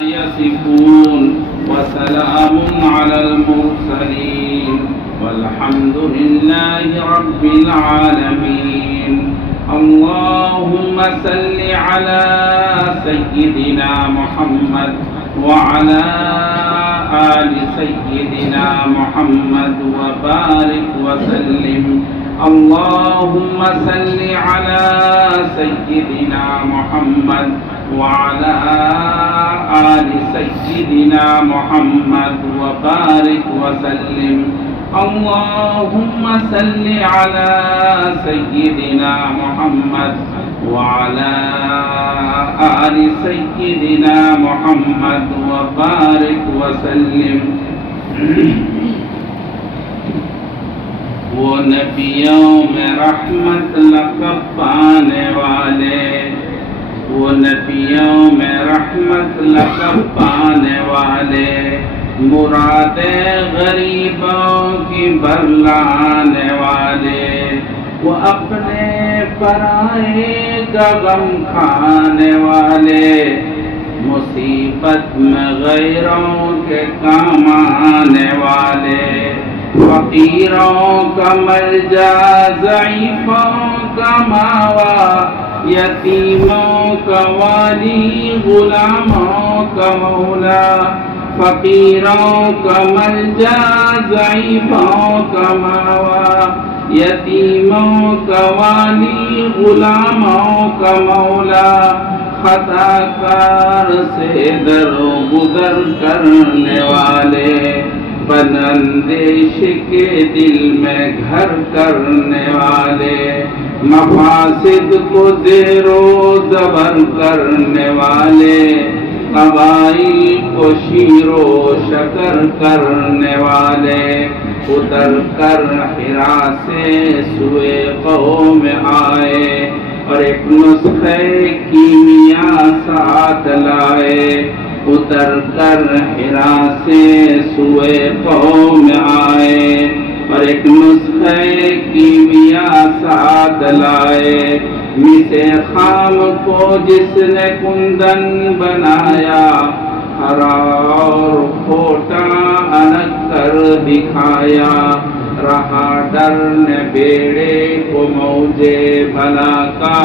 يصفون وسلام على المرسلين والحمد لله رب العالمين. اللهم صل على سيدنا محمد وعلى آل سيدنا محمد وبارك وسلم. اللهم صل على سيدنا محمد وعلى آل سيدنا محمد وبارك وسلم. اللهم صل على سيدنا محمد وعلى آل سيدنا محمد وبارك وسلم. وہ نبیوں میں رحمت لقب پانے والے، وہ نبیوں میں رحمت لقب پانے والے، مرادیں غریبوں کی برلانے والے، وہ اپنے پرائے کا غم کھانے والے، مصیبت میں غیروں کے کام آنے والے، فقیروں کا ملجا، ضعیفوں کا ماوا، یتیموں کا والی، غلاموں کا مولا، فقیروں کا ملجا، ضعیفوں کا ماوا، یتیموں کا والی، غلاموں کا مولا، خطا کار سے درگزر کرنے والے، بندش کے دل میں گھر کرنے والے، مفاسد کو زیر و زبر کرنے والے، قبائل کو شیر و شکر کرنے والے، اتر کر حرا سے سوئے قوم آئے اور ایک نسخہ کیمیا ساتھ لائے، اتر کر حرا سے سوئے قوم آئے اور ایک نسخہ کیمیا ساتھ لائے، مسے خام کو جس نے کندن بنایا، ہرا اور کھوٹا الگ کر دکھایا، رہا ڈر نے بیڑے کو موجے بلا کا،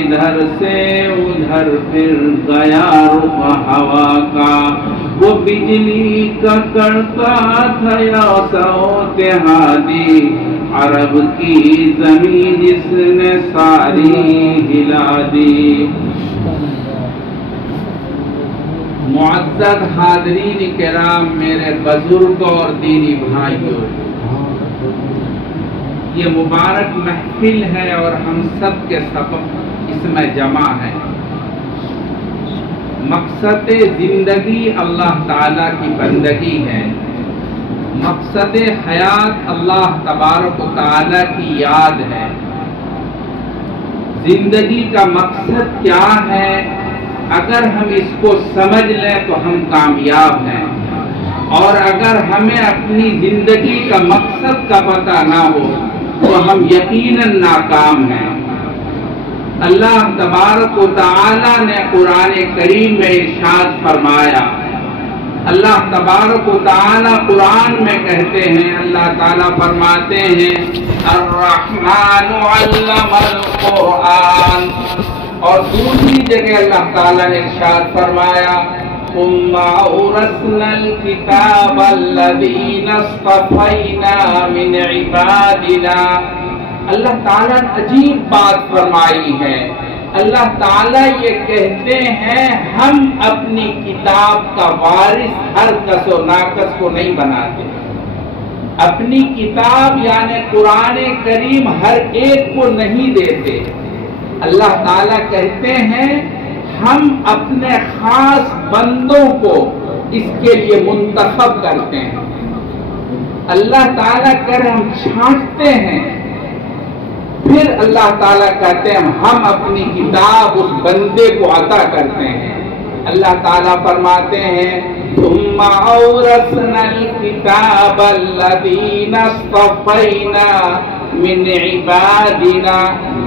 ادھر سے ادھر پھر گیا رخ ہوا کا، وہ بجلی کا کڑکا تھا یا صوت ہادی، عرب کی زمین جس نے ساری ہلا دی۔ معزز حاضرین کرام، میرے بزرگوں اور دینی بھائیوں، یہ مبارک محفل ہے اور ہم سب کے سبب اس میں جمع ہے۔ مقصد زندگی اللہ تعالیٰ کی بندگی ہے، مقصد حیات اللہ تبارک و تعالیٰ کی یاد ہے۔ زندگی کا مقصد کیا ہے؟ اگر ہم اس کو سمجھ لیں تو ہم کامیاب ہیں، اور اگر ہمیں اپنی زندگی کا مقصد کا پتہ نہ ہو تو ہم یقیناً ناکام ہیں۔ اللہ تبارک و تعالیٰ نے قرآن کریم میں ارشاد فرمایا، اللہ تبارک و تعالیٰ قرآن میں کہتے ہیں، اللہ تعالیٰ فرماتے ہیں الرحمن علم القرآن، اور دوسری جگہ اللہ تعالیٰ نے ارشاد فرمایا ثم أورثنا الكتاب الذين اصطفينا من عبادنا۔ اللہ تعالیٰ نے عجیب بات فرمائی ہے، اللہ تعالیٰ یہ کہتے ہیں ہم اپنی کتاب کا وارث ہر کس و ناکس کو نہیں بناتے، اپنی کتاب یعنی قرآن کریم ہر ایک کو نہیں دیتے۔ اللہ تعالیٰ کہتے ہیں ہم اپنے خاص بندوں کو اس کے لیے منتخب کرتے ہیں۔ اللہ تعالیٰ کر ہم چھانٹتے ہیں، پھر اللہ تعالیٰ کہتے ہیں ہم اپنی کتاب اس بندے کو عطا کرتے ہیں۔ اللہ تعالیٰ فرماتے ہیں ثم أورثنا الكتاب الذين اصطفينا من عبادنا،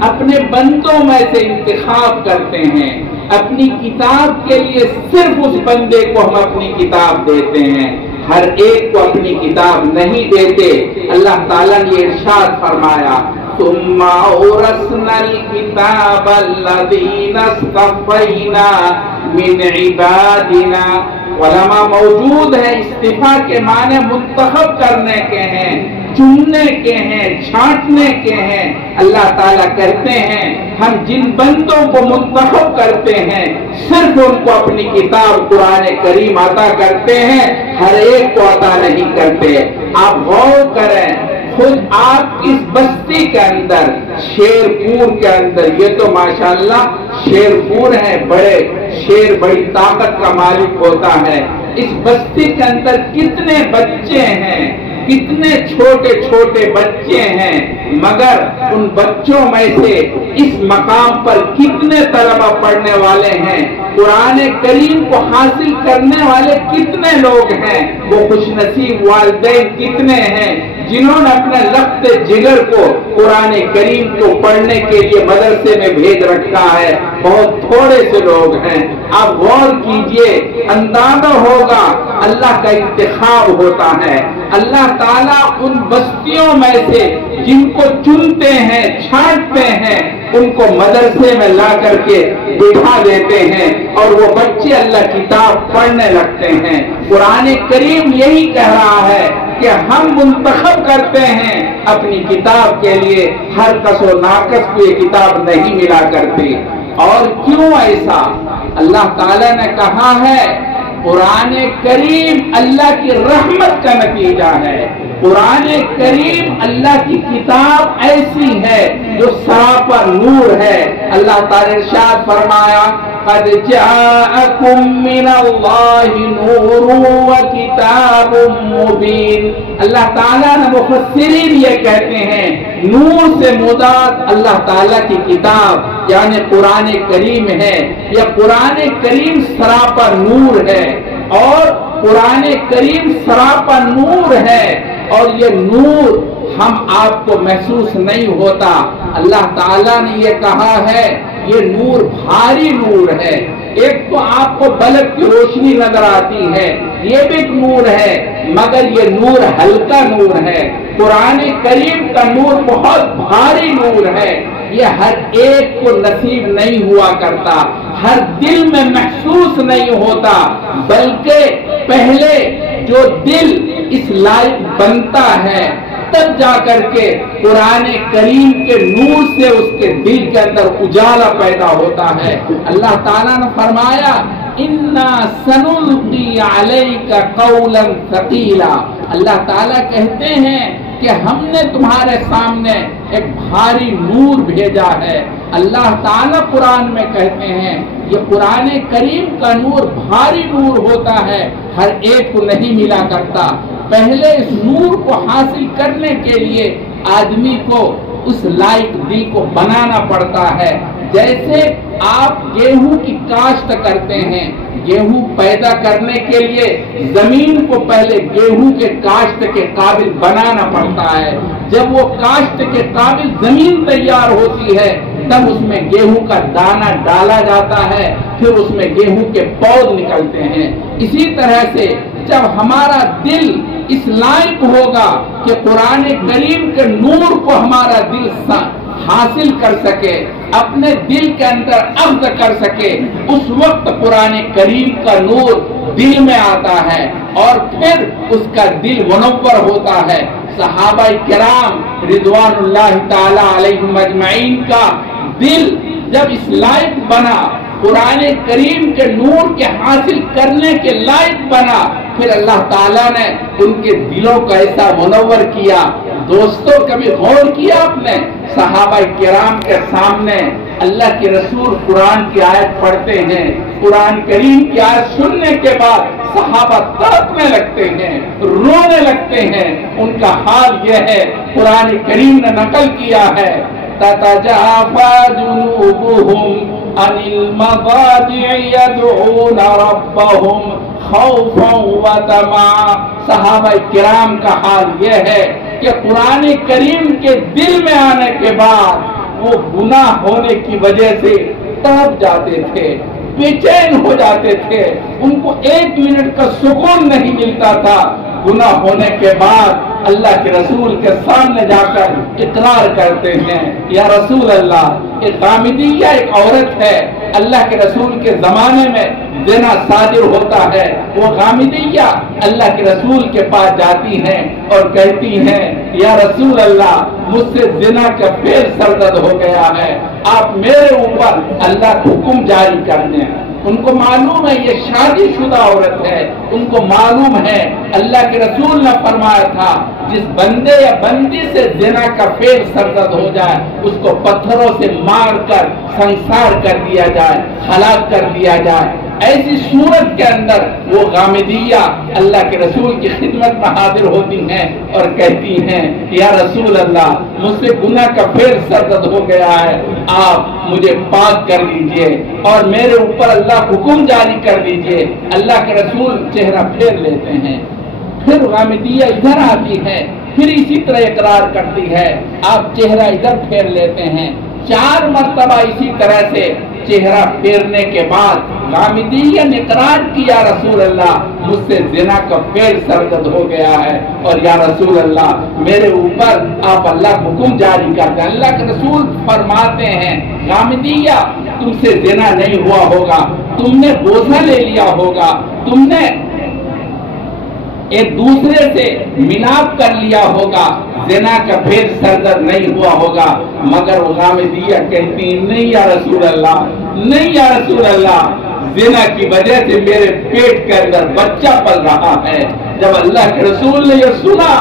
اپنے بندوں میں سے انتخاب کرتے ہیں اپنی کتاب کے لیے صرف اس بندے کو ہم اپنی کتاب دیتے ہیں، ہر ایک کو اپنی کتاب نہیں دیتے۔ اللہ تعالیٰ نے ارشاد فرمایا ثم اورثنا الكتاب الذين اصطفينا من عبادنا۔ علماء موجود ہے، استفاء کے معنی منتخب کرنے کے ہیں، چننے کے ہیں، چھانٹنے کے ہیں۔ اللہ تعالیٰ کہتے ہیں ہم جن بندوں کو منتخب کرتے ہیں صرف ان کو اپنی کتاب قرآن کریم عطا کرتے ہیں، ہر ایک کو عطا نہیں کرتے۔ آپ غور کریں، خود آپ کی اس بستی کے اندر، شیرپور کے اندر، یہ تو ماشاءاللہ شیرپور ہے، بڑے شیر بڑی طاقت کا مالک ہوتا ہے۔ اس بستی کے اندر کتنے بچے ہیں، کتنے چھوٹے چھوٹے بچے ہیں، مگر ان بچوں میں سے اس مقام پر کتنے طلبہ پڑھنے والے ہیں، قرآن کریم کو حاصل کرنے والے کتنے لوگ ہیں، وہ خوش نصیب والدین کتنے ہیں جنہوں نے اپنے لخت جگر کو قرآن کریم کو پڑھنے کے لیے مدرسے میں بھیج رکھا ہے۔ بہت تھوڑے سے لوگ ہیں۔ آپ غور کیجئے، اندازہ ہوگا اللہ کا انتخاب ہوتا ہے۔ اللہ تعالیٰ ان بستیوں میں سے جن کو چنتے ہیں، چھانٹتے ہیں، ان کو مدرسے میں لا کر کے بٹھا دیتے ہیں اور وہ بچے اللہ کتاب پڑھنے لگتے ہیں۔ قرآن کریم یہی کہہ رہا ہے کہ ہم منتخب کرتے ہیں اپنی کتاب کے لیے، ہر کس و ناقص کو یہ کتاب نہیں ملا کرتی۔ اور کیوں ایسا؟ اللہ تعالیٰ نے کہا ہے قرآن کریم اللہ کی رحمت کا نتیجہ ہے۔ قرآن کریم اللہ کی کتاب ایسی ہے جو سراپا نور ہے۔ اللہ تعالیٰ نے ارشاد فرمایا قد جاءکم من اللہ نور وکتاب مبین۔ اللہ تعالیٰ نے مفسرین یہ کہتے ہیں نور سے مراد اللہ تعالیٰ کی کتاب یعنی قرآن کریم ہے۔ یہ قرآن کریم سراپا نور ہے اور قرآن کریم سراپا نور ہے اور یہ نور ہم آپ کو محسوس نہیں ہوتا۔ اللہ تعالیٰ نے یہ کہا ہے یہ نور بھاری نور ہے۔ ایک تو آپ کو بلب کی روشنی نظر آتی ہے، یہ بھی ایک نور ہے، مگر یہ نور ہلکا نور ہے۔ قرآن کریم کا نور بہت بھاری نور ہے، یہ ہر ایک کو نصیب نہیں ہوا کرتا، ہر دل میں محسوس نہیں ہوتا، بلکہ پہلے جو دل اس لائق بنتا ہے تب جا کر کے قرآن کریم کے نور سے اس کے دل کے اندر اجالا پیدا ہوتا ہے۔ اللہ تعالیٰ نے فرمایا اِنَّا سَنُلْقِي عَلَيْكَ قَوْلًا ثَقِيلًا۔ اللہ تعالیٰ کہتے ہیں کہ ہم نے تمہارے سامنے ایک بھاری نور بھیجا ہے۔ اللہ تعالیٰ قرآن میں کہتے ہیں یہ قرآن کریم کا نور بھاری نور ہوتا ہے، ہر ایک کو نہیں ملا کرتا۔ پہلے اس نور کو حاصل کرنے کے لیے آدمی کو اس لائق دل کو بنانا پڑتا ہے۔ جیسے آپ گیہوں کی کاشت کرتے ہیں، گیہوں پیدا کرنے کے لیے زمین کو پہلے گیہوں کے کاشت کے قابل بنانا پڑتا ہے۔ جب وہ کاشت کے قابل زمین تیار ہوتی ہے تب اس میں گیہوں کا دانہ ڈالا جاتا ہے، پھر اس میں گیہوں کے پود نکلتے ہیں۔ اسی طرح سے جب ہمارا دل اس لائق ہوگا کہ قرآن کریم کے نور کو ہمارا دل حاصل کر سکے، اپنے دل کے اندر اخذ کر سکے، اس وقت قرآن کریم کا نور دل میں آتا ہے اور پھر اس کا دل منور ہوتا ہے۔ صحابہ کرام رضوان اللہ تعالی علیہم اجمعین کا دل جب اس لائق بنا، قرآن کریم کے نور کے حاصل کرنے کے لائق بنا، پھر اللہ تعالیٰ نے ان کے دلوں کو ایسا منور کیا۔ دوستوں کبھی غور کیا آپ نے صحابہ کرام کے سامنے اللہ کے رسول قرآن کی آیت پڑھتے ہیں، قرآن کریم کی آیت سننے کے بعد صحابہ تڑپنے لگتے ہیں، رونے لگتے ہیں۔ ان کا حال یہ ہے، قرآن کریم نے نقل کیا ہے تتجافى جنوبهم عن المضاجع يدعون ربهم خوفا وطمعا۔ صحابہ کرام کا حال یہ ہے کہ قرآن کریم کے دل میں آنے کے بعد وہ گناہ ہونے کی وجہ سے تڑپ جاتے تھے، بے چین ہو جاتے تھے، ان کو 1 منٹ کا سکون نہیں ملتا تھا۔ گناہ ہونے کے بعد اللہ کے رسول کے سامنے جا کر اقرار کرتے ہیں، یا رسول اللہ، ایک غامدیہ ایک عورت ہے، اللہ کے رسول کے زمانے میں زنا صادر ہوتا ہے، وہ غامدیہ اللہ کے رسول کے پاس جاتی ہیں اور کہتی ہیں، یا رسول اللہ، مجھ سے زنا کا فعل سرزد ہو گیا ہے، آپ میرے اوپر اللہ کا حکم جاری کر دیں۔ ان کو معلوم ہے یہ شادی شدہ عورت ہے، ان کو معلوم ہے اللہ کے رسول نے فرمایا تھا جس بندے یا بندی سے زنا کا فعل سرزد ہو جائے اس کو پتھروں سے مار کر سنسار کر دیا جائے، ہلاک کر دیا جائے۔ ایسی صورت کے اندر وہ غامدیہ اللہ کے رسول کی خدمت میں حاضر ہوتی ہیں اور کہتی ہیں، یا رسول اللہ، مجھ سے گناہ کا فعل سرزد ہو گیا ہے، آپ مجھے پاک کر دیجئے اور میرے اوپر اللہ حکم جاری کر دیجئے۔ اللہ کے رسول چہرہ پھیر لیتے ہیں، پھر غامدیہ ادھر آتی ہے، پھر اسی طرح اقرار کرتی ہے، آپ چہرہ ادھر پھیر لیتے ہیں۔ 4 مرتبہ اسی طرح سے چہرہ پھیرنے کے بعد غامدیہ نے اقرار کیا، رسول اللہ، مجھ سے زنا کا فعل سرزد ہو گیا ہے اور یا رسول اللہ، میرے اوپر آپ اللہ کا حکم جاری کر دیں۔ اللہ کے رسول فرماتے ہیں، غامدیہ، تم سے زنا نہیں ہوا ہوگا، تم نے بوسہ لے لیا ہوگا، تم نے ایک دوسرے سے ملاپ کر لیا ہوگا، زنا کا فعل سرزد نہیں ہوا ہوگا۔ مگر غامدیہ کہتی، نہیں یا رسول اللہ، نہیں یا رسول اللہ، زنا کی وجہ سے میرے پیٹ کے اندر بچہ پل رہا ہے۔ جب اللہ کے رسول نے یہ سنا،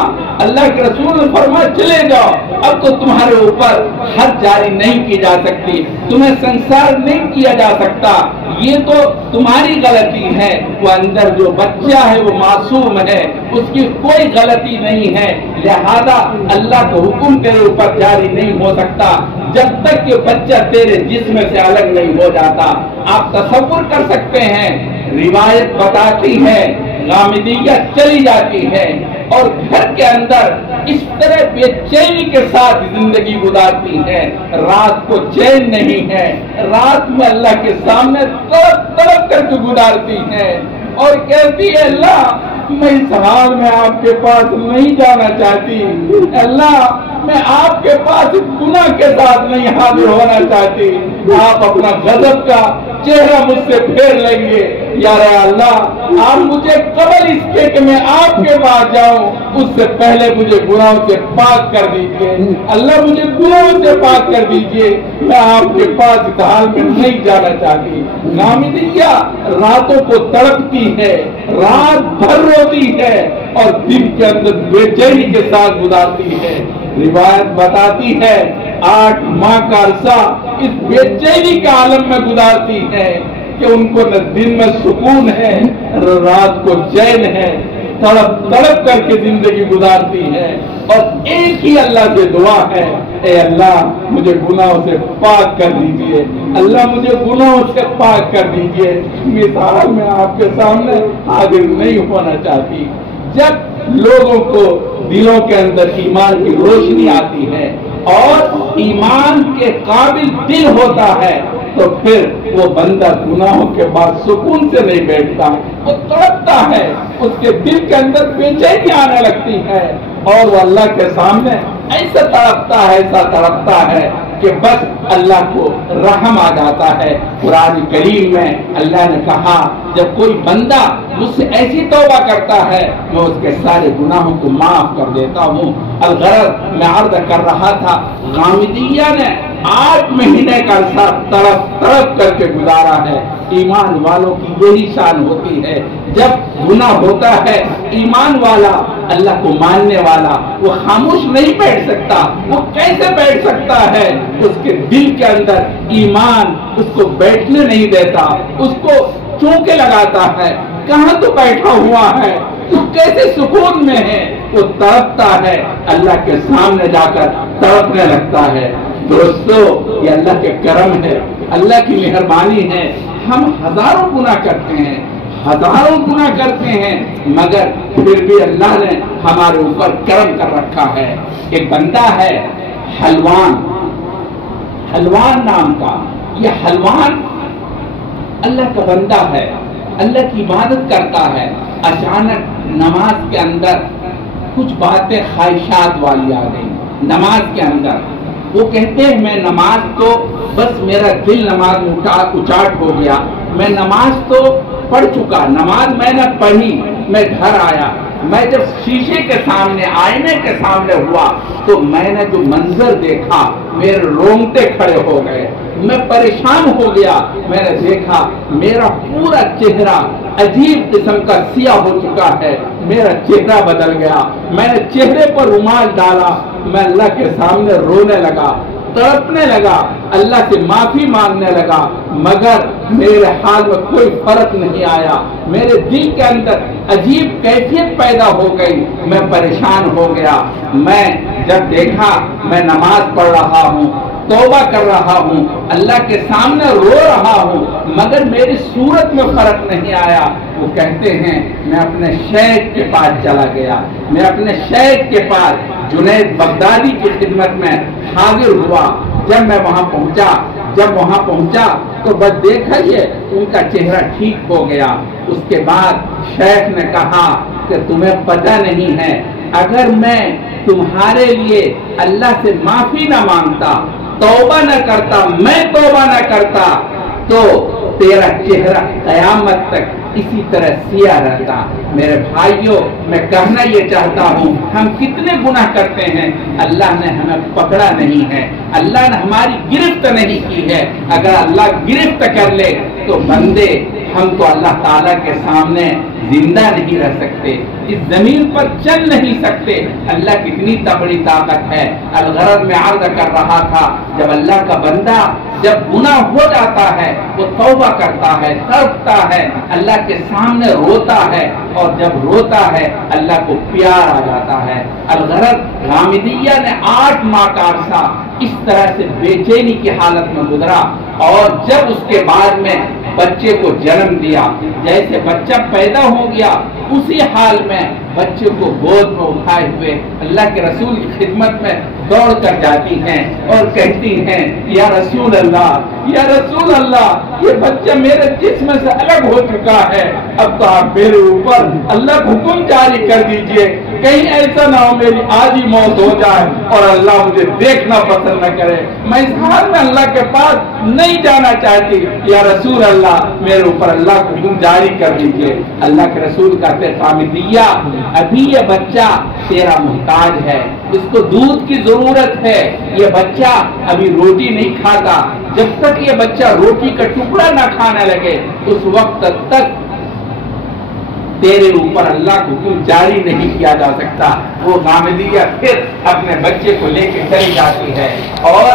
اللہ کے رسول نے فرمایا، چلے جاؤ، اب تو تمہارے اوپر حد جاری نہیں کی جا سکتی، تمہیں سنسار نہیں کیا جا سکتا، یہ تو تمہاری غلطی ہے، وہ اندر جو بچہ ہے وہ معصوم ہے، اس کی کوئی غلطی نہیں ہے، لہذا اللہ کا حکم تیرے اوپر جاری نہیں ہو سکتا جب تک کہ بچہ تیرے جسم سے الگ نہیں ہو جاتا۔ آپ تصور کر سکتے ہیں، روایت بتاتی ہے غامدیہ چلی جاتی ہے اور گھر کے اندر اس طرح بے چینی کے ساتھ زندگی گزارتی ہے، رات کو چین نہیں ہے، رات میں اللہ کے سامنے تڑپ تڑپ کر کے گزارتی ہے اور کہتی ہے، اللہ، میں اس حال میں آپ کے پاس نہیں جانا چاہتی، اللہ، میں آپ کے پاس گناہ کے ساتھ نہیں حاضر ہونا چاہتی، آپ اپنا غضب کا چہرہ مجھ سے پھیر لیں گے، یا اللہ، آپ مجھے قبل اس کے کہ میں آپ کے پاس جاؤں اس سے پہلے مجھے گناہوں سے پاک کر دیجئے، اللہ مجھے گناہوں سے پاک کر دیجئے، میں آپ کے پاس اس حال میں نہیں جانا چاہتی۔ غامدیہ راتوں کو تڑپتی ہے، رات بھر روتی ہے اور دن کے اندر بے چینی کے ساتھ گزارتی ہے۔ روایت بتاتی ہے 8 ماہ کا عرصہ اس بے چینی کے عالم میں گزارتی ہے کہ ان کو نہ دن میں سکون ہے، رات کو چین ہے، تڑپ تڑپ کر کے زندگی گزارتی ہے اور ایک ہی اللہ سے دعا ہے، اے اللہ، مجھے گناہوں سے پاک کر دیجئے، اللہ مجھے گناہوں سے پاک کر دیجئے، مثال میں آپ کے سامنے حاضر نہیں ہونا چاہتی۔ جب لوگوں کو دلوں کے اندر ایمان کی روشنی آتی ہے اور ایمان کے قابل دل ہوتا ہے تو پھر وہ بندہ گناہوں کے بعد سکون سے نہیں بیٹھتا، وہ تڑپتا ہے، اس کے دل کے اندر بے چینی آنے لگتی ہے اور وہ اللہ کے سامنے ایسا تڑپتا ہے، ایسا تڑپتا ہے کہ بس اللہ کو رحم آ جاتا ہے۔ قرآن کریم میں اللہ نے کہا، جب کوئی بندہ مجھ سے ایسی توبہ کرتا ہے میں اس کے سارے گناہوں کو معاف کر دیتا ہوں۔ الغرض میں عرض کر رہا تھا، غامدیہ نے 8 مہینے کا عرصہ تڑپ تڑپ کر کے گزارا ہے۔ ایمان والوں کی یہی شان ہوتی ہے، جب گناہ ہوتا ہے ایمان والا، اللہ کو ماننے والا، وہ خاموش نہیں بیٹھ سکتا۔ وہ کیسے بیٹھ سکتا ہے؟ اس کے دل کے اندر ایمان اس کو بیٹھنے نہیں دیتا، اس کو چونکے لگاتا ہے، کہاں تو بیٹھا ہوا ہے، تو کیسے سکون میں ہے؟ وہ تڑپتا ہے، اللہ کے سامنے جا کر تڑپنے لگتا ہے۔ دوستو، یہ اللہ کے کرم ہے، اللہ کی مہربانی ہے۔ ہم ہزاروں گناہ کرتے ہیں، ہزاروں گناہ کرتے ہیں، مگر پھر بھی اللہ نے ہمارے اوپر کرم کر رکھا ہے۔ ایک بندہ ہے حلوان نام کا، یہ حلوان اللہ کا بندہ ہے، اللہ کی عبادت کرتا ہے، اچانک نماز کے اندر کچھ باتیں خواہشات والی آ گئی نماز کے اندر. وہ کہتے ہیں میں نماز تو بس میرا دل نماز میں اچاٹ ہو گیا، میں نماز تو پڑھ چکا، نماز میں نے پڑھی، میں گھر آیا، میں جب شیشے کے سامنے آئینے کے سامنے ہوا تو میں نے جو منظر دیکھا میرے رونگٹے کھڑے ہو گئے، میں پریشان ہو گیا. میں نے دیکھا میرا پورا چہرہ عجیب قسم کا سیاہ ہو چکا ہے، میرا چہرہ بدل گیا. میں نے چہرے پر رومال ڈالا، میں اللہ کے سامنے رونے لگا، تڑپنے لگا، اللہ سے معافی مانگنے لگا، مگر میرے حال میں کوئی فرق نہیں آیا. میرے دل کے اندر عجیب کیفیت پیدا ہو گئی، میں پریشان ہو گیا. میں جب دیکھا میں نماز پڑھ رہا ہوں، توبہ کر رہا ہوں، اللہ کے سامنے رو رہا ہوں، مگر میری صورت میں فرق نہیں آیا. وہ کہتے ہیں میں اپنے شیخ کے پاس چلا گیا، میں اپنے شیخ کے پاس جنید بغدادی کی خدمت میں حاضر ہوا. جب میں وہاں پہنچا تو بس دیکھا یہ ان کا چہرہ ٹھیک ہو گیا. اس کے بعد شیخ نے کہا کہ تمہیں پتہ نہیں ہے، اگر میں تمہارے لیے اللہ سے معافی نہ مانگتا، توبہ نہ کرتا، میں توبہ نہ کرتا تو تیرا چہرہ قیامت تک اسی طرح سیاہ رہتا. میرے بھائیوں، میں کہنا یہ چاہتا ہوں ہم کتنے گناہ کرتے ہیں، اللہ نے ہمیں پکڑا نہیں ہے، اللہ نے ہماری گرفت نہیں کی ہے. اگر اللہ گرفت کر لے تو بندے ہم تو اللہ تعالیٰ کے سامنے زندہ نہیں رہ سکتے، اس زمین پر چل نہیں سکتے. اللہ کتنی تبڑی طاقت ہے. الغرض میں عرض کر رہا تھا، جب اللہ کا بندہ جب گناہ ہو جاتا ہے وہ توبہ کرتا ہے، تڑپتا ہے، اللہ کے سامنے روتا ہے، اور جب روتا ہے اللہ کو پیار آ جاتا ہے. الغرض غامدیہ نے 8 ماہ کا عرصہ اس طرح سے بے چینی کی حالت میں گزرا، اور جب اس کے بعد میں بچے کو جنم دیا، جیسے بچہ پیدا ہو گیا اسی حال میں بچے کو گود میں اٹھائے ہوئے اللہ کے رسول کی خدمت میں دوڑ کر جاتی ہیں اور کہتی ہیں یا رسول اللہ، یا رسول اللہ، یہ بچہ میرے جسم سے الگ ہو چکا ہے، اب تو آپ میرے اوپر اللہ کا حکم جاری کر دیجئے، کہیں ایسا نہ ہو میری آدھی موت ہو جائے اور اللہ مجھے دیکھنا پسند نہ کرے. میں اس حال میں اللہ کے پاس نہیں جانا چاہتی، یا رسول اللہ میرے اوپر اللہ کو حکم جاری کر دیجئے. اللہ کے رسول کہتے حامدیہ، ابھی یہ بچہ تیرا محتاج ہے، اس کو دودھ کی ضرورت ہے، یہ بچہ ابھی روٹی نہیں کھاتا، جب تک یہ بچہ روٹی کا ٹکڑا نہ کھانے لگے اس وقت تک تیرے اوپر اللہ کو حکم جاری نہیں کیا جا سکتا. وہ غامدیہ پھر اپنے بچے کو لے کے چلی جاتی ہے اور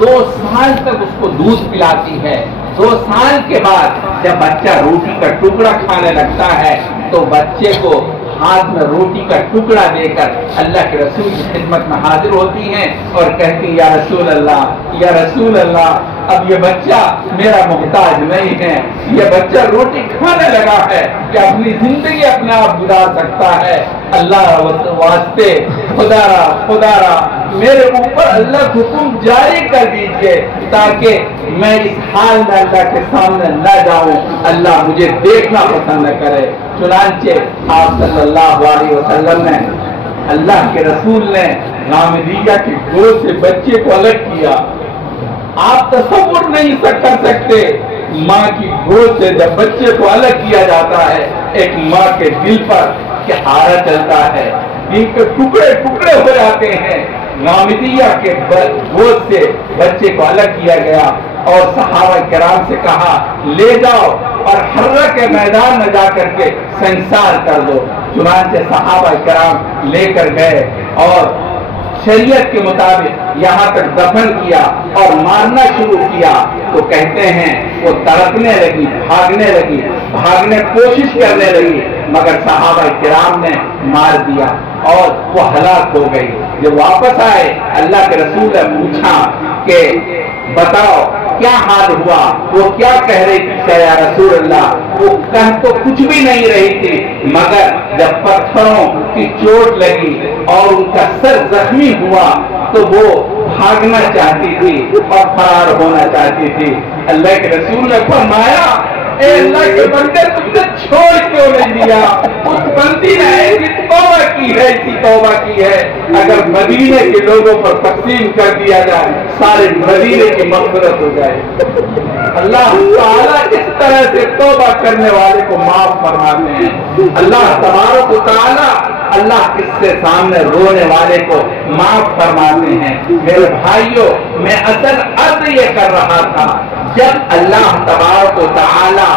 2 سال تک اس کو دودھ پلاتی ہے. 2 سال کے بعد جب بچہ روٹی کا ٹکڑا کھانے لگتا ہے تو بچے کو ہاتھ میں روٹی کا ٹکڑا دے کر اللہ کے رسول کی خدمت میں حاضر ہوتی ہیں اور کہتی یا رسول اللہ، یا رسول اللہ، اب یہ بچہ میرا محتاج نہیں ہے، یہ بچہ روٹی کھانے لگا ہے کہ اپنی زندگی اپنے آپ گزار سکتا ہے. اللہ واسطے خدا را میرے اوپر اللہ کا حکم جاری کر دیجئے تاکہ میں اس حال میں اللہ کے سامنے نہ جاؤں، اللہ مجھے دیکھنا پسند نہ کرے. چنانچہ آپ صلی اللہ علیہ وسلم نے، اللہ کے رسول نے غامدیہ کی گود سے بچے کو الگ کیا. آپ تصور نہیں کر سکتے، ماں کی گود سے جب بچے کو الگ کیا جاتا ہے ایک ماں کے دل پر کیا آرا چلتا ہے، دل کے ٹکڑے ٹکڑے ہو جاتے ہیں. غامدیہ کے گود سے بچے کو الگ کیا گیا اور صحابہ کرام سے کہا لے جاؤ اور حرہ کے میدان میں جا کر کے سنسار کر دو. چنانچہ صحابہ کرام لے کر گئے اور شریعت کے مطابق یہاں تک دفن کیا اور مارنا شروع کیا تو کہتے ہیں وہ تڑپنے لگی، بھاگنے کوشش کرنے لگی، مگر صحابہ کرام نے مار دیا اور وہ ہلاک ہو گئی. جب واپس آئے اللہ کے رسول نے پوچھا کہ بتاؤ کیا حال ہوا، وہ کیا کہہ رہی تھی یا رسول اللہ؟ وہ کہہ تو کچھ بھی نہیں رہی تھی، مگر جب پتھروں کی چوٹ لگی اور ان کا سر زخمی ہوا تو وہ بھاگنا چاہتی تھی اور فرار ہونا چاہتی تھی. اللہ کے رسول نے فرمایا اے اللہ کے بندے تم نے چھوڑ کیوں نہیں دیا؟ اس بندی نے ایسی توبہ کی ہے، ایسی توبہ کی ہے، اگر مدینے کے لوگوں پر تقسیم کر دیا جائے سارے مدینے کی مغفرت ہو جائے۔ اللہ تعالیٰ اس طرح سے توبہ کرنے والے کو معاف فرماتے ہیں۔ اللہ تبارک و تعالیٰ اللہ کس سے سامنے رونے والے کو معاف فرماتے ہیں۔ میرے بھائیوں، میں اصل عرض یہ کر رہا تھا، جب اللہ تبارک و تعالیٰ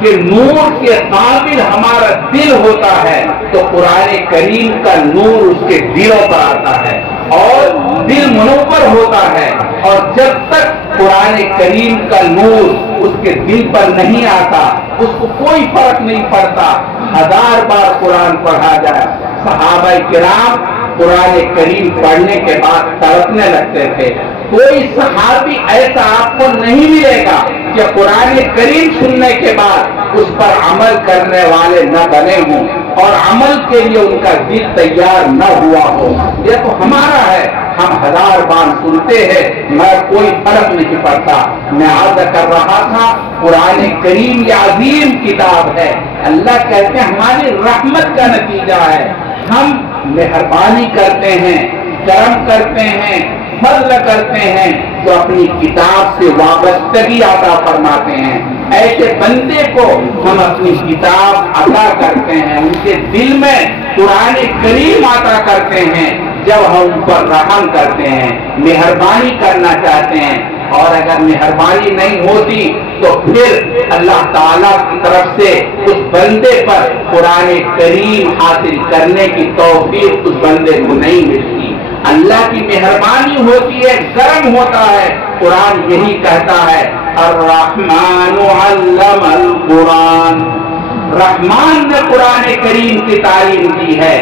کہ نور کے قابل ہمارا دل ہوتا ہے تو قرآن کریم کا نور اس کے دلوں پر آتا ہے اور دل منور ہوتا ہے، اور جب تک قرآن کریم کا نور اس کے دل پر نہیں آتا اس کو کوئی فرق نہیں پڑتا 1000 بار قرآن پڑھا جائے۔ صحابہ کرام قرآن کریم پڑھنے کے بعد تڑپنے لگتے تھے۔ کوئی صحابی ایسا آپ کو نہیں ملے گا کہ قرآن کریم سننے کے بعد اس پر عمل کرنے والے نہ بنے ہوں اور عمل کے لیے ان کا دل تیار نہ ہوا ہو۔ یہ تو ہمارا ہے، ہم 1000 بار سنتے ہیں مگر کوئی فرق نہیں پڑتا۔ میں عرض کر رہا تھا قرآن کریم یہ عظیم کتاب ہے، اللہ کہتے ہیں ہماری رحمت کا نتیجہ ہے۔ ہم مہربانی کرتے ہیں، کرم کرتے ہیں، فضل کرتے ہیں تو اپنی کتاب سے وابستگی عطا فرماتے ہیں۔ ایسے بندے کو ہم اپنی کتاب عطا کرتے ہیں، ان کے دل میں قرآن کریم عطا کرتے ہیں جب ہم ان پر رحم کرتے ہیں، مہربانی کرنا چاہتے ہیں۔ اور اگر مہربانی نہیں ہوتی تو پھر اللہ تعالیٰ کی طرف سے اس بندے پر قرآن کریم حاصل کرنے کی توفیق اس بندے کو نہیں ملتی۔ اللہ کی مہربانی ہوتی ہے، کرم ہوتا ہے۔ قرآن یہی کہتا ہے الرحمن علم القرآن، رحمان نے قرآن کریم کی تعلیم دی ہے۔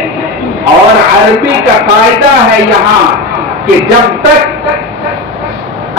اور عربی کا قاعدہ ہے یہاں کہ جب تک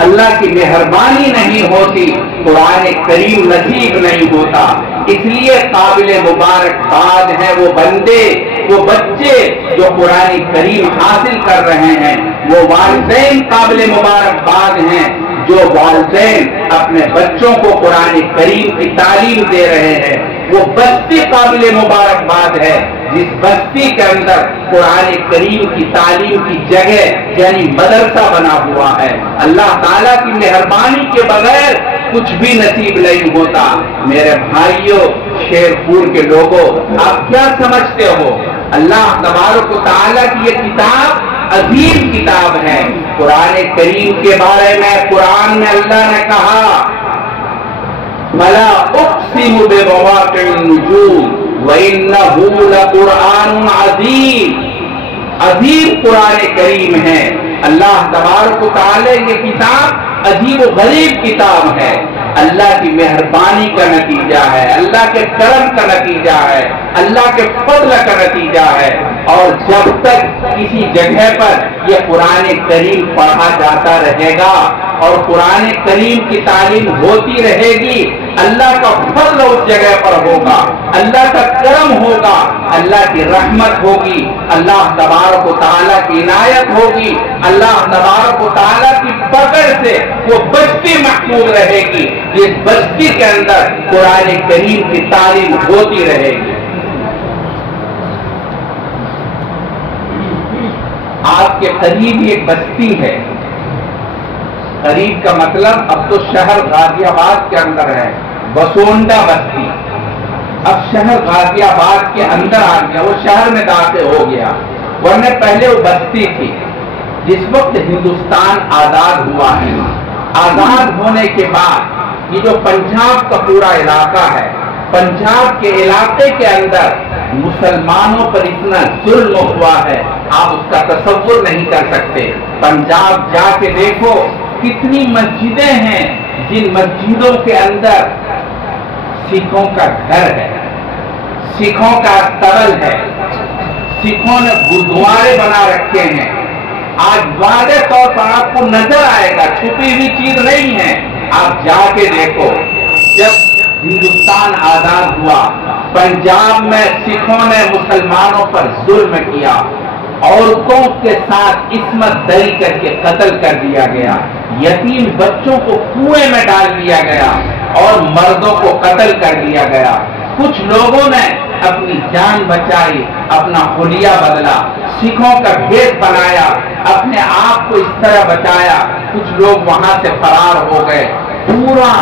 اللہ کی مہربانی نہیں ہوتی قرآن کریم نصیب نہیں ہوتا۔ اس لیے قابل مبارکباد ہے وہ بندے، وہ بچے جو قرآن کریم حاصل کر رہے ہیں، وہ والدین قابل مبارکباد ہیں جو والدین اپنے بچوں کو قرآن کریم کی تعلیم دے رہے ہیں۔ وہ بستی قابل مبارکباد ہے جس بستی کے اندر قرآن کریم کی تعلیم کی جگہ یعنی مدرسہ بنا ہوا ہے۔ اللہ تعالیٰ کی مہربانی کے بغیر کچھ بھی نصیب نہیں ہوتا۔ میرے بھائیوں، شیرپور کے لوگوں، آپ کیا سمجھتے ہو؟ اللہ تبارک و تعالیٰ کی یہ کتاب عظیم کتاب ہے۔ قرآن کریم کے بارے میں قرآن میں اللہ نے کہا فَلَا أُقْسِمُ بِمَوَاقِعِ النُّجُومِ وَإِنَّهُ لَقُرْآنٌ عَظِيمٌ۔ عظیم قرآن کریم ہے۔ اللہ تبارک و تعالی یہ کتاب عجیب و غریب کتاب ہے، اللہ کی مہربانی کا نتیجہ ہے، اللہ کے کرم کا نتیجہ ہے، اللہ کے فضل کا نتیجہ ہے۔ اور جب تک کسی جگہ پر یہ قرآن کریم پڑھا جاتا رہے گا اور قرآن کریم کی تعلیم ہوتی رہے گی، اللہ کا فضل اس جگہ پر ہوگا، اللہ کا کرم ہوگا، اللہ کی رحمت ہوگی، اللہ تبارک و تعالیٰ کی عنایت ہوگی، اللہ تبارک و تعالیٰ کی پکڑ سے وہ بستی محفوظ رہے گی جس بستی کے اندر قرآن کریم کی تعلیم ہوتی رہے گی۔ آپ کے قریب ایک بستی ہے، قریب کا مطلب اب تو شہر غازی آباد کے اندر ہے، بسونڈا بستی اب شہر غازی آباد کے اندر آ گیا، وہ شہر میں داخل ہو گیا، ورنہ پہلے وہ بستی تھی۔ جس وقت ہندوستان آزاد ہوا ہے، آزاد ہونے کے بعد یہ جو پنجاب کا پورا علاقہ ہے، پنجاب کے علاقے کے اندر مسلمانوں پر اتنا ظلم ہوا ہے آپ اس کا تصور نہیں کر سکتے۔ پنجاب جا کے دیکھو کتنی مسجدیں ہیں جن مسجدوں کے اندر سکھوں کا گھر ہے، سکھوں کا استبل ہے، سکھوں نے گردوارے بنا رکھے ہیں۔ آج واضح طور پر آپ کو نظر آئے گا، چھپی ہوئی چیز نہیں ہے، آپ جا کے دیکھو۔ جب ہندوستان آزاد ہوا پنجاب میں سکھوں نے مسلمانوں پر ظلم کیا، عورتوں کے ساتھ عصمت دری کر کے قتل کر دیا گیا، یتیم بچوں کو کنویں میں ڈال دیا گیا اور مردوں کو قتل کر دیا گیا. کچھ لوگوں نے اپنی جان بچائی، اپنا حلیہ بدلا، سکھوں کا بھید بنایا، اپنے آپ کو اس طرح بچایا. کچھ لوگ وہاں سے فرار ہو گئے. پورا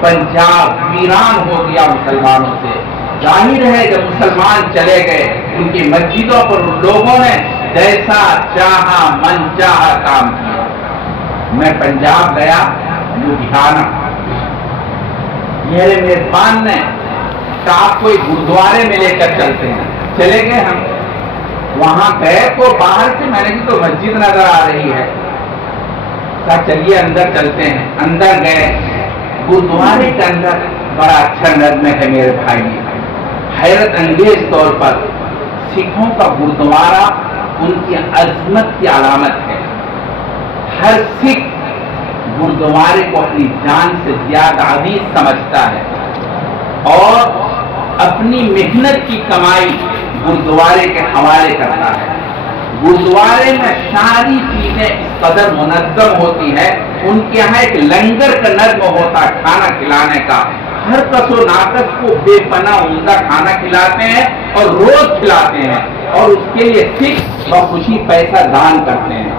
پنجاب ویران ہو گیا مسلمانوں سے. ظاہر ہے جب مسلمان چلے گئے ان کی مسجدوں پر ان لوگوں نے جیسا چاہا من چاہا کام کیا. میں پنجاب گیا، لدھیانہ، میرے میزبان نے کہا آپ کو ایک گرودوارے میں لے کر چلتے ہیں. چلے گئے ہم. وہاں گئے تو باہر سے میں نے کہا تو مسجد نظر آ رہی ہے. کہا چلیے اندر چلتے ہیں. اندر گئے. گرودوارے کے اندر بڑا اچھا نظم ہے میرے بھائی. حیرت انگیز طور پر سکھوں کا گرودوارا ان کی عظمت کی علامت ہے. ہر سکھ گرودوارے کو اپنی جان سے زیادہ عزیز سمجھتا ہے اور اپنی محنت کی کمائی گرودوارے کے حوالے کرتا ہے. گرودوارے میں ساری چیزیں اس قدر منظم ہوتی ہے. ان کے یہاں ایک لنگر کا نظم ہوتا ہے کھانا کھلانے کا. ہر کس و ناقص کو بے پناہ عمدہ کھانا کھلاتے ہیں اور روز کھلاتے ہیں اور اس کے لیے سکھ بخوشی پیسہ دان کرتے ہیں.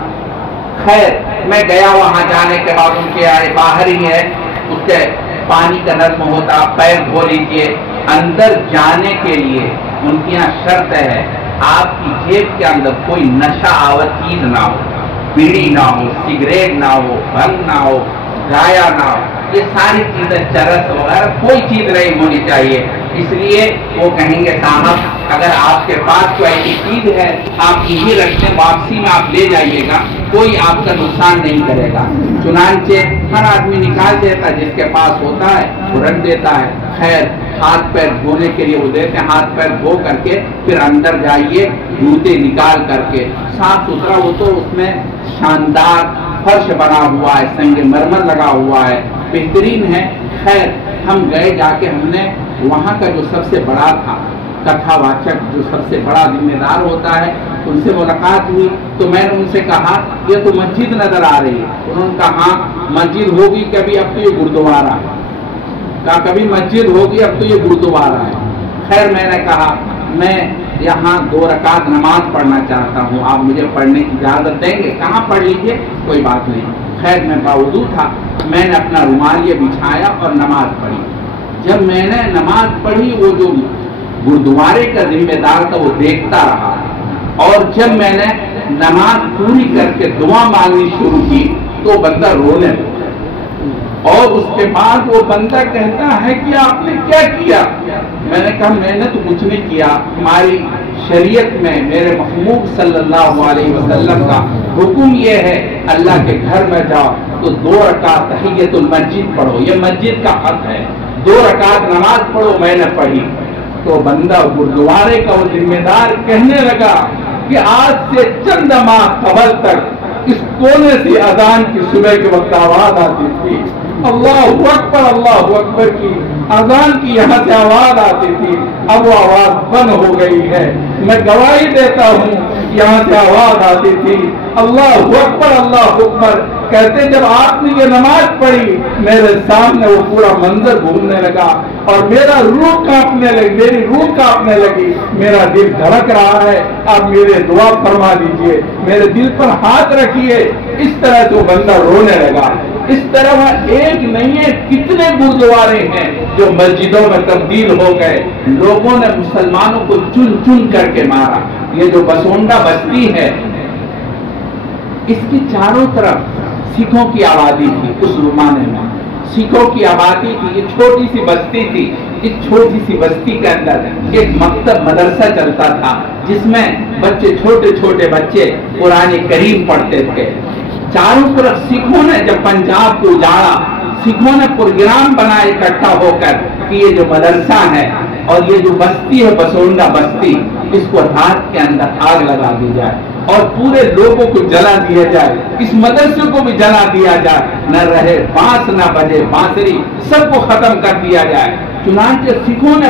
خیر میں گیا. وہاں جانے کے بعد ان کے آئے باہر ہی ہے اس کے پانی کا نظم ہوتا، پیر دھو لیجیے. اندر جانے کے لیے ان کی یہاں شرط ہے آپ کی جیب کے اندر کوئی نشہ آور چیز نہ ہو. بیڑی نہ ہو، سگریٹ نہ ہو، بھنگ نہ ہو، گایا نہ ہو. یہ ساری چیزیں چرس وغیرہ کوئی چیز نہیں ہونی چاہیے. اس لیے وہ کہیں گے صاحب اگر آپ کے پاس کوئی ایسی چیز ہے آپ یہی رکھیں، واپسی میں آپ لے جائیے گا، کوئی آپ کا نقصان نہیں کرے گا. چنانچہ ہر آدمی نکال دیتا، جس کے پاس ہوتا ہے وہ رکھ دیتا ہے. خیر ہاتھ پیر دھونے کے لیے وہ دیتے ہیں. ہاتھ پیر دھو کر کے پھر اندر جائیے جوتے نکال کر کے صاف ستھرا. وہ تو اس میں شاندار فرش بنا ہوا ہے، سنگ مرمر لگا ہوا ہے، بہترین ہے. خیر ہم گئے. جا کے ہم نے وہاں کا جو سب سے بڑا تھا کتھا واچک، جو سب سے بڑا ذمہ دار ہوتا ہے، ان سے ملاقات ہوئی. تو میں نے ان سے کہا یہ تو مسجد نظر آ رہی ہے. انہوں نے کہا ہاں مسجد ہوگی کبھی، اب تو یہ گرودوارا ہے. کہا کبھی مسجد ہوگی اب تو یہ گرودوارا ہے. خیر میں نے کہا میں یہاں 2 رکعت نماز پڑھنا چاہتا ہوں، آپ مجھے پڑھنے کی اجازت دیں گے؟ کہاں پڑھ لیجیے، کوئی بات نہیں. خیر میں باوضو تھا، میں نے اپنا رومال یہ بچھایا اور نماز پڑھی. جب میں نے نماز پڑھی وہ جو گرودوارے کا ذمہ دار تھا وہ دیکھتا رہا. اور جب میں نے نماز پوری کر کے دعا مانگنی شروع کی تو بندہ رونے لگا. اور اس کے بعد وہ بندہ کہتا ہے کہ آپ نے کیا کیا؟ میں نے کہا میں نے تو کچھ نہیں کیا. ہماری شریعت میں میرے محبوب صلی اللہ علیہ وسلم کا حکم یہ ہے اللہ کے گھر میں جاؤ تو 2 رکعت تحیۃ المسجد پڑھو، یہ مسجد کا حق ہے. 2 رکعت نماز پڑھو. میں نے پڑھی تو بندہ گرودوارے کا وہ ذمہ دار کہنے لگا کہ آج سے چند ماہ قبل تک اس کونے سے اذان کی صبح کے وقت آواز آتی تھی، اللہ اکبر کی اذان کی یہاں سے آواز آتی تھی، اب وہ آواز بند ہو گئی ہے. میں گواہی دیتا ہوں یہاں سے آواز آتی تھی اللہ اکبر کہتے. جب آپ نے یہ نماز پڑھی میرے سامنے وہ پورا منظر گھومنے لگا اور میرا روح کانپنے لگی، میری روح کانپنے لگی، میرا دل دھڑک رہا ہے. آپ میرے دعا فرما دیجئے، میرے دل پر ہاتھ رکھیے. اس طرح تو بندہ رونے لگا. اس طرح ایک نہیں ہے کتنے گرودوارے ہیں جو مسجدوں میں تبدیل ہو گئے. لوگوں نے مسلمانوں کو چن چن کر کے مارا. یہ جو بسونڈا بستی ہے اس کی چاروں طرف سکھوں کی آبادی تھی. اس زمانے میں سکھوں کی آبادی تھی. یہ چھوٹی سی بستی تھی. اس چھوٹی سی بستی کے اندر ایک مکتب مدرسہ چلتا تھا جس میں بچے چھوٹے چھوٹے بچے قرآن کریم پڑھتے تھے. چاروں طرف سکھوں نے جب پنجاب کو اجاڑا سکھوں نے پروگرام بنائے اکٹھا ہو کر کہ یہ جو مدرسہ ہے اور یہ جو بستی ہے بسونڈا بستی، اس کو رات کے اندر آگ لگا دی جائے اور پورے لوگوں کو جلا دیا جائے. اس مدرسے کو بھی جلا دیا جائے، نہ رہے بانس نہ بجے بانسری، سب کو ختم کر دیا جائے. چنانچہ سکھوں نے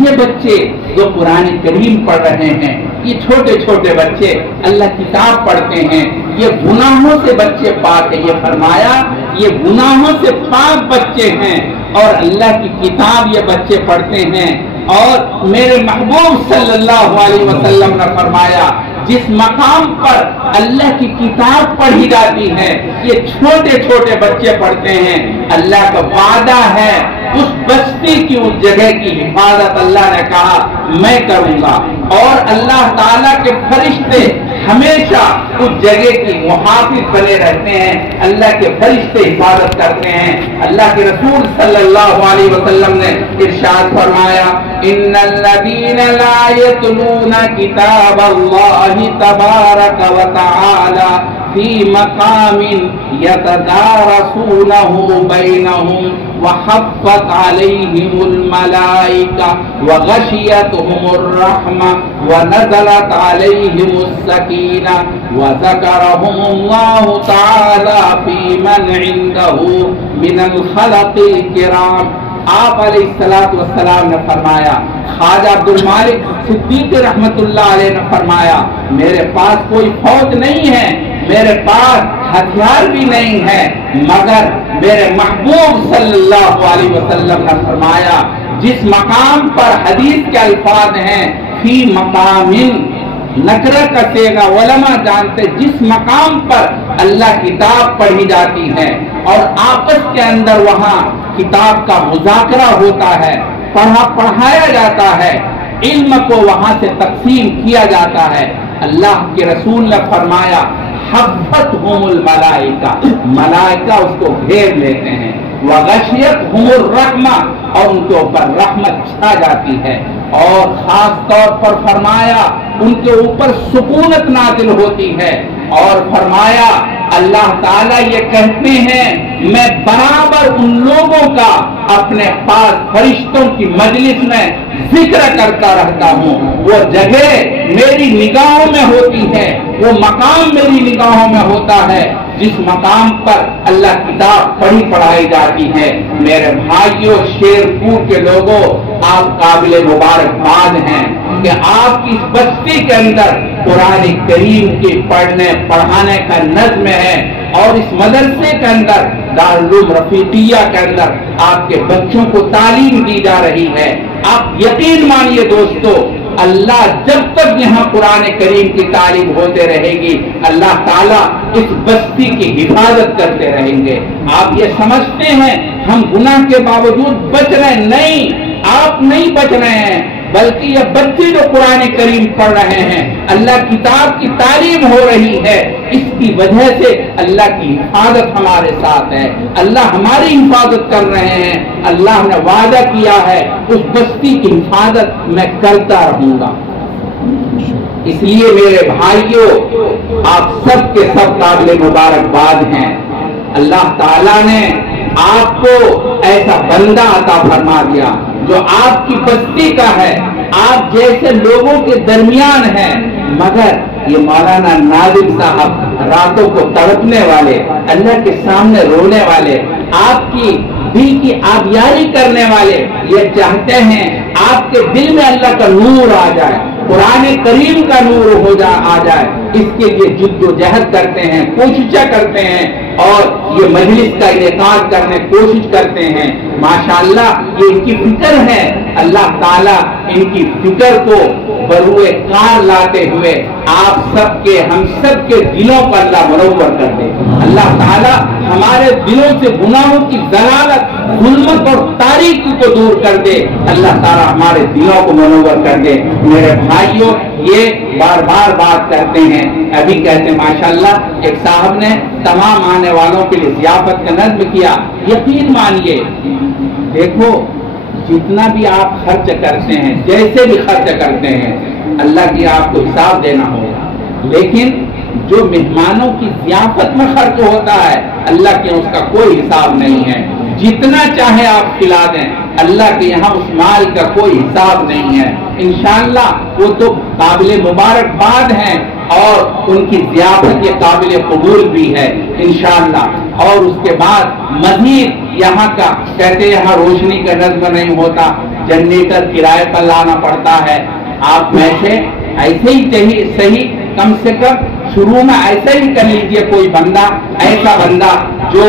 یہ بچے جو قرآن کریم پڑھ رہے ہیں، یہ چھوٹے چھوٹے بچے اللہ کتاب پڑھتے ہیں، یہ گناہوں سے بچے پاک ہیں۔ یہ فرمایا یہ گناہوں سے پاک بچے ہیں اور اللہ کی کتاب یہ بچے پڑھتے ہیں۔ اور میرے محبوب صلی اللہ علیہ وسلم نے فرمایا جس مقام پر اللہ کی کتاب پڑھی جاتی ہے یہ چھوٹے چھوٹے بچے پڑھتے ہیں، اللہ کا وعدہ ہے اس بستی کی اس جگہ کی حفاظت اللہ نے کہا میں کروں گا، اور اللہ تعالیٰ کے فرشتے ہمیشہ اس جگہ کی محافظ بنے رہتے ہیں، اللہ کے فرشتے حفاظت کرتے ہیں۔ اللہ کے رسول صلی اللہ علیہ وسلم نے ارشاد فرمایا ان الذین لا یتلون کتاب اللہ تبارک وتعالی فی مقام یتدارسونہ بینہم وحفت علیہم الملائکہ وغشیتہم الرحمہ ونزلت علیہم السکینہ وذکرہم اللہ تعالی فی من عندہ من الخلق الکرام۔ آپ علیہ السلام نے فرمایا، خواجہ عبد المالک صدیق رحمت اللہ علیہ نے فرمایا میرے پاس کوئی فوج نہیں ہے، میرے پاس ہتھیار بھی نہیں ہے، مگر میرے محبوب صلی اللہ علیہ وسلم نے فرمایا جس مقام پر حدیث کے الفاظ ہیں فی مقام نکرہ کا صیغہ علماء جانتے جس مقام پر اللہ کتاب پڑھی جاتی ہے اور آپس کے اندر وہاں کتاب کا مذاکرہ ہوتا ہے، پڑھایا جاتا ہے، علم کو وہاں سے تقسیم کیا جاتا ہے، اللہ کے رسول نے فرمایا حفتہم الملائکہ، ملائکہ اس کو گھیر لیتے ہیں، وغشیتہم الرحمہ، اور ان کے اوپر رحمت چھا جاتی ہے، اور خاص طور پر فرمایا ان کے اوپر سکونت نازل ہوتی ہے، اور فرمایا اللہ تعالیٰ یہ کہتے ہیں میں برابر ان لوگوں کا اپنے پاس فرشتوں کی مجلس میں ذکر کرتا رہتا ہوں، وہ جگہ میری نگاہوں میں ہوتی ہے، وہ مقام میری نگاہوں میں ہوتا ہے جس مقام پر اللہ کتاب پڑھائی جاتی ہے۔ میرے بھائیوں شیرپور کے لوگوں آپ قابل مبارکباد ہیں کہ آپ کی اس بستی کے اندر قرآن کریم کی پڑھنے پڑھانے کا نظم ہے، اور اس مدرسے کے اندر دارالعلوم رفیقیہ کے اندر آپ کے بچوں کو تعلیم دی جا رہی ہے۔ آپ یقین مانیے دوستو اللہ جب تک یہاں قرآن کریم کی تعلیم ہوتے رہے گی اللہ تعالیٰ اس بستی کی حفاظت کرتے رہیں گے۔ آپ یہ سمجھتے ہیں ہم گناہ کے باوجود بچ رہے ہیں، نہیں، آپ نہیں بچ رہے ہیں، بلکہ یہ بچے جو قرآن کریم پڑھ رہے ہیں اللہ کتاب کی تعلیم ہو رہی ہے، اس کی وجہ سے اللہ کی حفاظت ہمارے ساتھ ہے، اللہ ہماری حفاظت کر رہے ہیں، اللہ نے وعدہ کیا ہے اس بستی کی حفاظت میں کرتا رہوں گا۔ اس لیے میرے بھائیوں آپ سب کے سب قابل مبارکباد ہیں، اللہ تعالیٰ نے آپ کو ایسا بندہ عطا فرما دیا جو آپ کی بستی کا ہے، آپ جیسے لوگوں کے درمیان ہیں، مگر یہ مولانا ناظم صاحب راتوں کو تڑپنے والے، اللہ کے سامنے رونے والے، آپ کی دل کی آبیاری کرنے والے، یہ چاہتے ہیں آپ کے دل میں اللہ کا نور آ جائے، قرآن کریم کا نور آ جائے، اس کے لیے جد و جہد کرتے ہیں، کوششیں کرتے ہیں، اور یہ مجلس کا انعقاد کرنے کی کوشش کرتے ہیں۔ ماشاءاللہ یہ ان کی فکر ہے، اللہ تعالیٰ ان کی فکر کو بروئے کار لاتے ہوئے آپ سب کے ہم سب کے دلوں کو اللہ منور کر دے، اللہ تعالیٰ ہمارے دلوں سے گناہوں کی ضلالت، ظلمت اور تاریکی کو دور کر دے، اللہ تعالیٰ ہمارے دلوں کو منور کر دے۔ میرے بھائیوں یہ بار بار بات کرتے ہیں، ابھی کہتے ہیں ماشاءاللہ ایک صاحب نے تمام آنے والوں کے لیے ضیافت کا نظم کیا، یقین مانیے دیکھو جتنا بھی آپ خرچ کرتے ہیں، جیسے بھی خرچ کرتے ہیں، اللہ کی آپ کو حساب دینا ہوگا، لیکن جو مہمانوں کی ضیافت میں خرچ ہوتا ہے اللہ کے اس کا کوئی حساب نہیں ہے۔ جتنا چاہے آپ کھلا دیں، اللہ کے یہاں اس مال کا کوئی حساب نہیں ہے۔ انشاءاللہ وہ تو قابل مبارکباد ہیں اور ان کی ضیافت یہ قابل قبول بھی ہے انشاءاللہ۔ اور اس کے بعد مزید یہاں کا کہتے یہاں روشنی کا نظم نہیں ہوتا، جنریٹر کرائے پر لانا پڑتا ہے۔ آپ میں سے ایسے ہی چاہیے صحیح، کم سے کم شروع میں ایسا ہی کر لیجئے، کوئی بندہ ایسا بندہ جو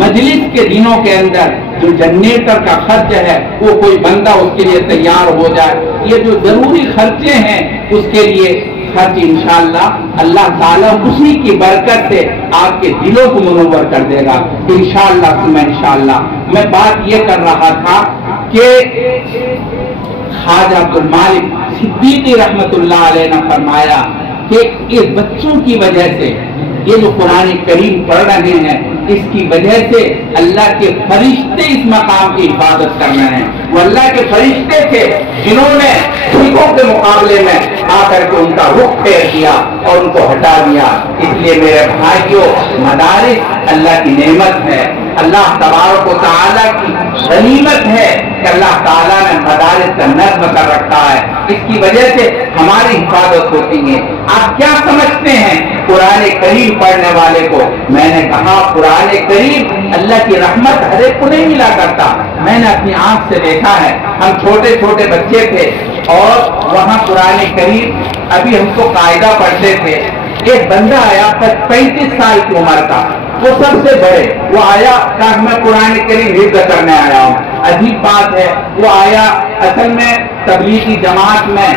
مجلس کے دنوں کے اندر جو جنریٹر کا خرچ ہے وہ کوئی بندہ اس کے لیے تیار ہو جائے۔ یہ جو ضروری خرچے ہیں اس کے لیے خرچ انشاءاللہ اللہ تعالیٰ اسی کی برکت سے آپ کے دلوں کو منور کر دے گا انشاءاللہ ثم انشاءاللہ۔ میں بات یہ کر رہا تھا کہ خواجہ عبدالمالک صدیقی رحمت اللہ علیہ نے فرمایا کہ یہ بچوں کی وجہ سے یہ جو قرآن کریم پڑھ رہے ہیں اس کی وجہ سے اللہ کے فرشتے اس مقام کی حفاظت کر رہے ہیں۔ وہ اللہ کے فرشتے تھے جنہوں نے سکھوں کے مقابلے میں آ کر کے ان کا رخ پھیر دیا اور ان کو ہٹا دیا۔ اس لیے میرے بھائیوں، مدارس اللہ کی نعمت ہے، اللہ تبارک و تعالیٰ کی غنیمت ہے کہ اللہ تعالیٰ نے مدارس کا نظم کر رکھا ہے، اس کی وجہ سے ہماری حفاظت ہوتی ہے۔ آپ کیا سمجھتے ہیں قرآن کریم پڑھنے والے کو؟ میں نے کہا قرآن کریم اللہ کی رحمت ہر ایک کو نہیں ملا کرتا۔ میں نے اپنی آنکھ سے دیکھا ہے، ہم چھوٹے چھوٹے بچے تھے اور وہاں قرآن کریم ابھی ہم کو قاعدہ پڑھتے تھے، ایک بندہ آیا 35 سال کی عمر کا، وہ سب سے بڑے، وہ آیا کہ میں قرآن کریم حفظ کرنے آیا ہوں۔ عجیب بات ہے، وہ آیا اصل میں تبلیغی جماعت میں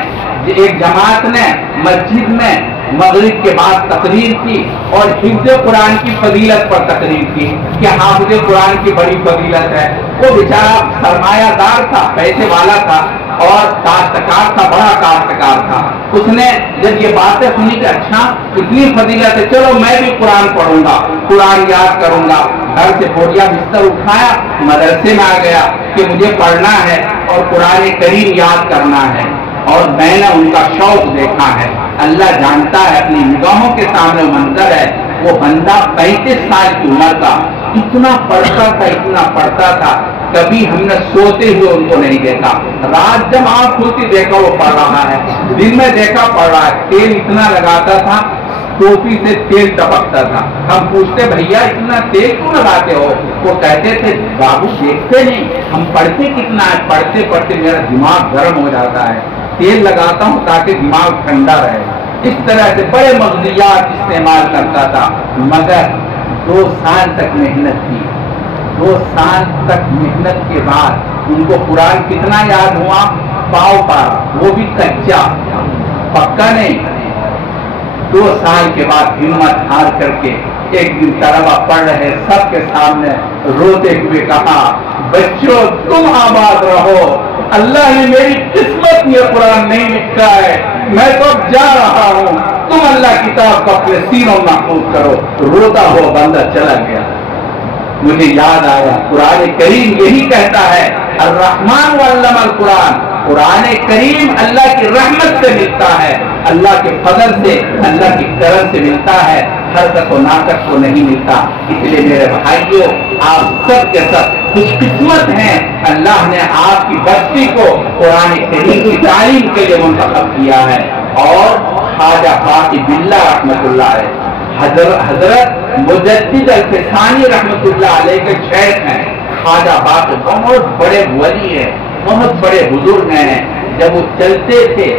ایک جماعت نے مسجد میں مغرب کے بعد تقریر کی اور حفظ قرآن کی فضیلت پر تقریر کی کہ حافظ قرآن کی بڑی فضیلت ہے۔ وہ بیچارہ سرمایہ دار تھا، پیسے والا تھا اور کاشتکار تھا، بڑا کاشتکار تھا۔ اس نے جب یہ باتیں سنی کہ اچھا اتنی فضیلت ہے، چلو میں بھی قرآن پڑھوں گا، قرآن یاد کروں گا۔ گھر سے بوڑھیا بستر اٹھایا، مدرسے میں آ گیا کہ مجھے پڑھنا ہے اور قرآن کریم یاد کرنا ہے۔ اور میں نے ان کا شوق دیکھا ہے، اللہ جانتا ہے، اپنی نگاہوں کے سامنے منظر ہے، وہ بندہ 35 سال کی عمر کا اتنا پڑھتا تھا، کبھی ہم نے سوتے ہوئے ان کو نہیں دیکھا۔ رات جب آنکھ کھلتی دیکھا وہ پڑھ رہا ہے، دن میں دیکھا پڑھ رہا ہے، تیل اتنا لگاتا تھا، ٹوپی سے تیل ٹپکتا تھا۔ ہم پوچھتے بھیا اتنا تیل کیوں لگاتے ہو؟ وہ کہتے تھے بابو دیکھتے نہیں، ہم پڑھتے کتنا ہے، پڑھتے پڑھتے میرا دماغ گرم ہو جاتا ہے، تیل لگاتا ہوں تاکہ دماغ ٹھنڈا رہے۔ اس طرح سے بڑے مغزیات استعمال کرتا تھا، مگر 2 سال تک محنت کی۔ 2 سال تک محنت کے بعد ان کو قرآن کتنا یاد ہوا؟ پاؤ پارا، وہ بھی کچا، پکا نہیں۔ 2 سال کے بعد ہمت ہار کر کے ایک دن طلبہ پڑھ رہے، سب کے سامنے روتے ہوئے کہا بچوں تم آباد رہو، اللہ نے میری قسمت یہ قرآن نہیں لکھا ہے، میں تو اب جا رہا ہوں، تم اللہ کتاب کو اپنے سینوں محفوظ کرو۔ روتا ہوا بندہ چلا گیا۔ مجھے یاد آیا قرآن کریم یہی کہتا ہے الرحمن علم القرآن، قرآن کریم اللہ کی رحمت سے ملتا ہے، اللہ کے فضل سے، اللہ کی کرم سے ملتا ہے، حرکت و ناقص کو نہیں ملتا۔ اس لیے میرے بھائیوں آپ سب کے سب خوش قسمت ہیں، اللہ نے آپ کی بستی کو قرآن کریم کی تعلیم کے لیے منتخب کیا ہے۔ اور خواجہ باقی باللہ رحمت اللہ علیہ، حضرت مجدد الفسانی رحمت اللہ علیہ کے شیخ ہیں، خواجہ باقی بہت بڑے ولی ہیں، بہت بڑے بزرگ ہیں۔ جب وہ چلتے تھے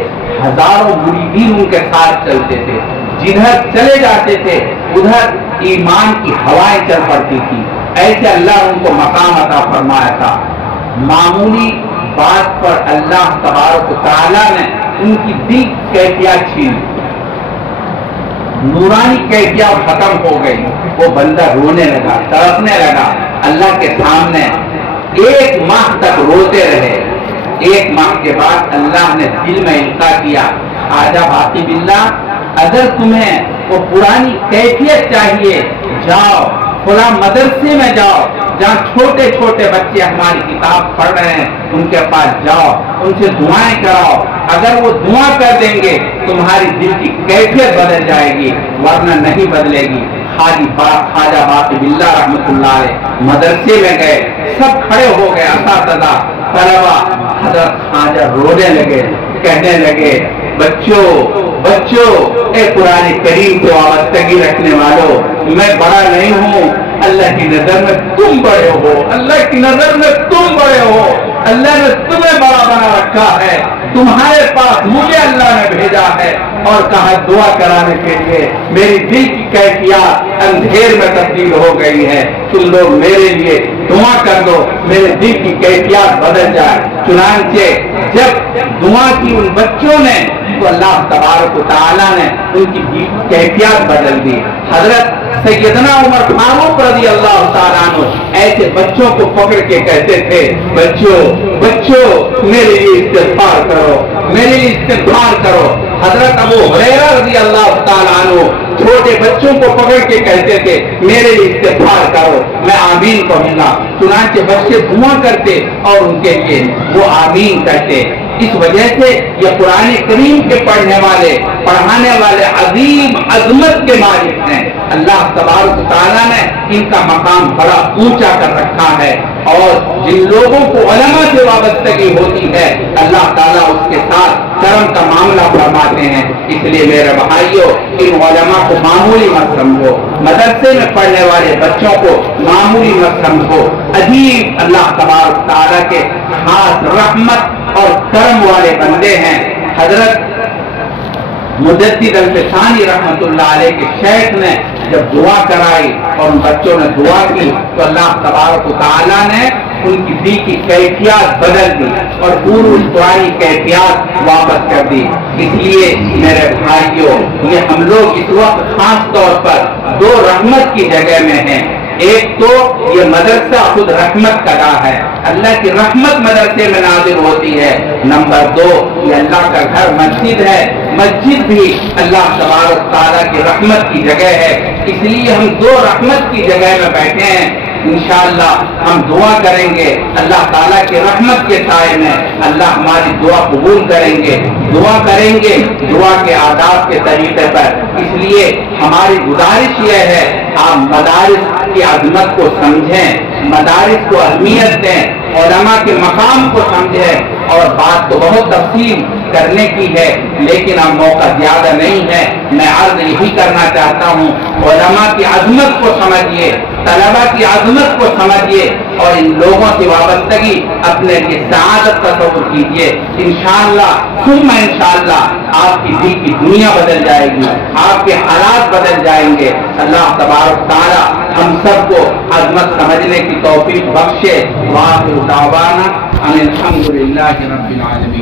ہزاروں مریدین ان کے ساتھ چلتے تھے، جدھر چلے جاتے تھے ادھر ایمان کی ہوائیں چل پڑتی تھی، ایسے اللہ ان کو مقام عطا فرمایا تھا۔ معمولی بات پر اللہ تبارک و تعالیٰ نے ان کی دل کیفیات چھین، نورانی کیفیات ختم ہو گئی، وہ بندہ رونے لگا، تڑپنے لگا اللہ کے سامنے۔ 1 ماہ تک روتے رہے۔ 1 ماہ کے بعد اللہ نے دل میں القاء کیا خواجہ باقی باللہ اگر تمہیں وہ پرانی کیفیت چاہیے جاؤ فلاں مدرسے میں جاؤ جہاں چھوٹے چھوٹے بچے ہماری کتاب پڑھ رہے ہیں، ان کے پاس جاؤ، ان سے دعائیں کراؤ، اگر وہ دعا کر دیں گے تمہاری دل کی کیفیت بدل جائے گی، ورنہ نہیں بدلے گی۔ خواجہ باقی باللہ رحمۃ اللہ علیہ مدرسے میں گئے، سب کھڑے ہو گئے، اساتذہ طلبا، حضرت خواجہ رونے لگے، کہنے لگے بچوں بچوں، اے قرآن کریم سے وابستگی رکھنے والوں، میں بڑا نہیں ہوں، اللہ کی نظر میں تم بڑے ہو، اللہ کی نظر میں تم بڑے ہو، اللہ نے تمہیں بڑا بنا رکھا ہے، تمہارے پاس مجھے اللہ نے بھیجا ہے اور کہا دعا کرانے کے لیے، میری دل کی کیفیات اندھیر میں تبدیل ہو گئی ہے، تم لوگ میرے لیے دعا کر دو، میرے دل کی کیفیات بدل جائے۔ چنانچہ جب دعا کی ان بچوں نے تو اللہ تبارک و تعالیٰ نے ان کی کیفیات بدل دی۔ حضرت سیدنا عمر فاروق رضی اللہ تعالیٰ عنہ ایسے بچوں کو پکڑ کے کہتے تھے بچوں بچوں میرے لیے استغفار کرو، میرے لیے استغفار کرو۔ حضرت ابو ہریرہ رضی اللہ تعالیٰ عنہ چھوٹے بچوں کو پکڑ کے کہتے تھے میرے لیے استغفار کرو، میں آمین کہوں گا۔ چنانچہ بچے دعا کرتے اور ان کے لیے وہ آمین کہتے۔ اس وجہ سے یہ قرآن کریم کے پڑھنے والے پڑھانے والے عظیم عظمت کے مالک ہیں۔ اللہ تبارک و تعالیٰ نے ان کا مقام بڑا اونچا کر رکھا ہے، اور جن لوگوں کو علماء سے وابستگی ہوتی ہے اللہ تعالیٰ اس کے ساتھ کرم کا معاملہ فرماتے ہیں۔ اس لیے میرے بھائیوں، ان علماء کو معمولی مت سمجھو، مدرسے میں پڑھنے والے بچوں کو معمولی مت سمجھو، عجیب اللہ تبارک و تعالیٰ کے خاص رحمت اور کرم والے بندے ہیں۔ حضرت مجدد الفسانی رحمت اللہ علیہ کے شیخ نے جب دعا کرائی اور ان بچوں نے دعا کی تو اللہ تبارک و تعالیٰ نے ان کی دل کی کیفیات بدل دی اور پوری کیفیات واپس کر دی۔ اس لیے میرے بھائیوں، یہ ہم لوگ اس وقت خاص طور پر دو رحمت کی جگہ میں ہیں۔ ایک تو یہ مدرسہ خود رحمت کا راہ ہے، اللہ کی رحمت مدرسے میں نازل ہوتی ہے۔ نمبر دو، یہ اللہ کا گھر مسجد ہے، مسجد بھی اللہ تبارک تعالیٰ کی رحمت کی جگہ ہے۔ اس لیے ہم دو رحمت کی جگہ میں بیٹھے ہیں۔ انشاءاللہ ہم دعا کریں گے اللہ تعالیٰ کی رحمت کے سائے میں، اللہ ہماری دعا قبول کریں گے، دعا کریں گے دعا کے آداب کے طریقے پر۔ اس لیے ہماری گزارش یہ ہے آپ مدارس کی عظمت کو سمجھیں، مدارس کو اہمیت دیں، علماء کے مقام کو سمجھیں، اور بات تو بہت تفصیل کرنے کی ہے لیکن اب موقع زیادہ نہیں ہے۔ میں عرض یہی کرنا چاہتا ہوں، علماء کی عظمت کو سمجھیے، طلباء کی عظمت کو سمجھیے، اور ان لوگوں کی وابستگی اپنے لیے سعادت تصور کیجیے۔ انشاءاللہ ثم انشاءاللہ آپ کی دل کی دنیا بدل جائے گی، آپ کے حالات بدل جائیں گے۔ اللہ تبارک تعالیٰ ہم سب کو عظمت سمجھنے کی توفیق بخشے۔ وآخر دعوانا ان الحمد للہ رب العالمین۔